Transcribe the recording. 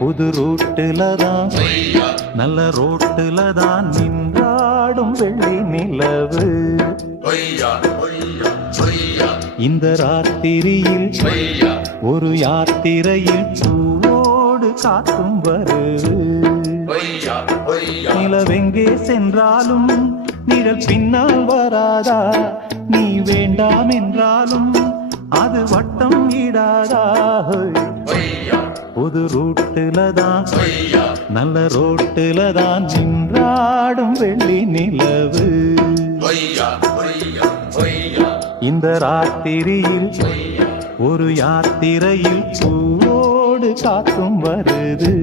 புது ரூட்டுல தான் நல்ல ரோட்டுல தான் நின்றாடும் வெள்ளி நிலவு. இந்த ராத்திரியில் ஒரு யாத்திரையில் பூவோடு காத்தும் வருது. நிலவெங்கே சென்றாலும் நிழல் பின்னால் வராதா? நீ வேண்டாம் என்றாலும் அது வட்டம் இடாதா? புது ரூட்டுல தான் நல்ல ரோட்டுல தான் நின்றாடும் வெள்ளி நிலவு. இந்த ராத்திரியில் ஒரு யாத்திரையில் பூவோடு காத்தும் வருது.